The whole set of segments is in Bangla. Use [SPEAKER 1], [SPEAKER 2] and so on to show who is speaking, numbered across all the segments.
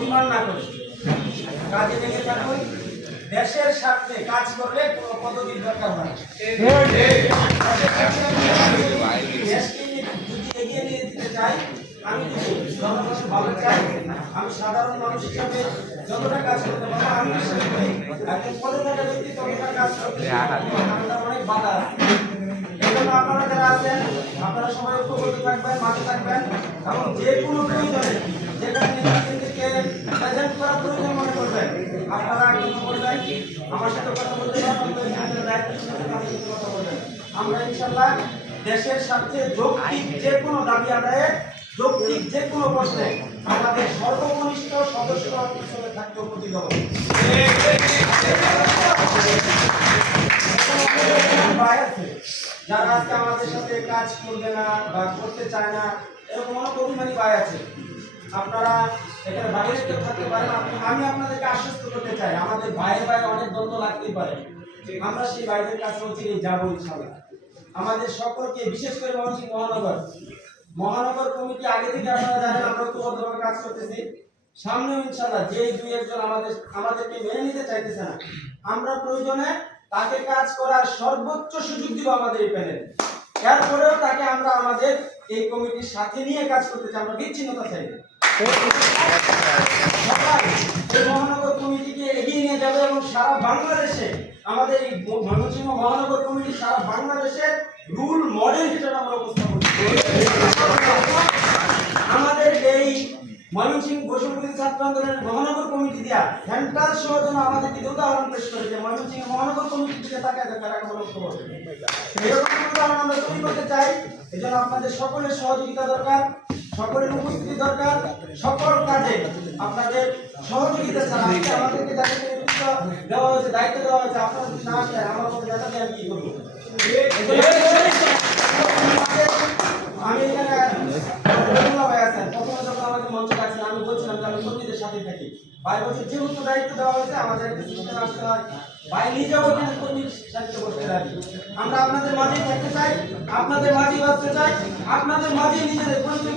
[SPEAKER 1] অভিমান না করে। কাজে লেগে থাকুন। দেশের স্বার্থে কাজ করলে কোনো পদবীর দরকার হয় দেশকে যদি এগিয়ে নিয়ে যেতে চাই, আমি যদি জনগণের ভালো চাই। আমি সাধারণ মানুষ হিসাবে যতটা কাজ করতে পারব, আমি বিশ্বাস করি একজন ব্যক্তি ততটা কাজ করতে অনেক বাধা আছে। এই জন্য আপনারা যারা আছেন, আপনারা সবাই ঐক্যবদ্ধ থাকবেন, মাঠে থাকবেন এবং যে কোনো প্রয়োজনে যেখানে নিজেদেরকে প্রেজেন্ট করার প্রয়োজন মনে করবেন আপনারা কথা বলবেন আমার সাথে কথা বলতে আমরা ইনশাল্লাহ দেশের স্বার্থে যৌক্তিক যে কোনো দাবি আদায়ে যৌক্তিক যে কোনো প্রশ্নে আমাদের সর্বকনিষ্ঠ সদস্য হিসেবে থাকতে আছে, যারা আজকে আমাদের সাথে কাজ করবে না বা করতে চায় না এরকম অনেক অভিমানী ভাই আছে। আপনারা এখানে বাইরে কেউ থাকতে পারেন আমি আপনাদেরকে আশ্বস্ত করতে চাই, আমাদের বাইরে বাইরে অনেক দ্বন্দ্ব লাগতেই পারে। আমরা সেই বাইরের কাছে হচ্ছে যাব ইনশাল্লাহ আমাদের সকলকে, বিশেষ করে মহানসী মহানগর। মহানগর কমিটি আগে থেকে আপনারা জানেন, আমরা ঐক্যবদ্ধভাবে কাজ করতেছি। সামনে ইনশাল্লাহ যে দুই একজন আমাদের আমাদেরকে মেনে নিতে চাইতেছে না, আমরা প্রয়োজনে তাকে কাজ করার সর্বোচ্চ সুযোগ দিব আমাদের এই প্যানেল। এরপরেও তাকে আমরা আমাদের এই কমিটির সাথে নিয়ে কাজ করতে চাই, আমরা বিচ্ছিন্নতা চাই। না। মহানগর কমিটিকে এগিয়ে নিয়ে যাবে এবং সারা বাংলাদেশে আমাদের এই ময়মনসিংহ মহানগর কমিটি সারা বাংলাদেশের রুল মডেল হিসেবে আমরা উপস্থাপন আমাদের এই ময়মনসিংহ বৈষম্য ছাত্র আন্দোলনের মহানগর কমিটি দিয়া সেন্ট্রাল সহ যেন আমাদেরকে একটা উদাহরণ পেশ করে যে ময়মনসিংহ মহানগর কমিটি থেকে তাকে এরকম উদাহরণ আমরা তৈরি করতে চাই। এই জন্য আপনাদের সকলের সহযোগিতা দরকার। সকলের উপস্থিতি দরকার, সকল কাজে আপনাদের সহযোগিতা ছাড়া আজকে আমাদেরকে যাদের নেতৃত্ব দেওয়া হয়েছে, দায়িত্ব দেওয়া হয়েছে, আপনারা যদি না আসেন আমার মতো দেখা আমি কি করব? আমি যে দায়িত্ব দেওয়া হয়েছে, আমাদের হয়। নিজেও আমরা আপনাদের মাঝেই থাকতে চাই, আপনাদের মাঝেই বাঁচতে চাই, আপনাদের মাঝেই নিজেদের পরিচয়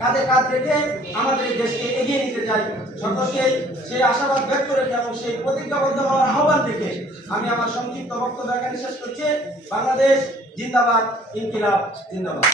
[SPEAKER 1] কাঁধে কাঁধ রেখে আমাদের এই দেশকে এগিয়ে নিতে চাই। সকলকে সেই আশাবাদ ব্যক্ত রেখে এবং সেই প্রতিজ্ঞাবদ্ধ হওয়ার আহ্বান রেখে আমি আমার সংক্ষিপ্ত বক্তব্য এখানে শেষ করছি। বাংলাদেশ জিন্দাবাদ, ইনকিলাব জিন্দাবাদ।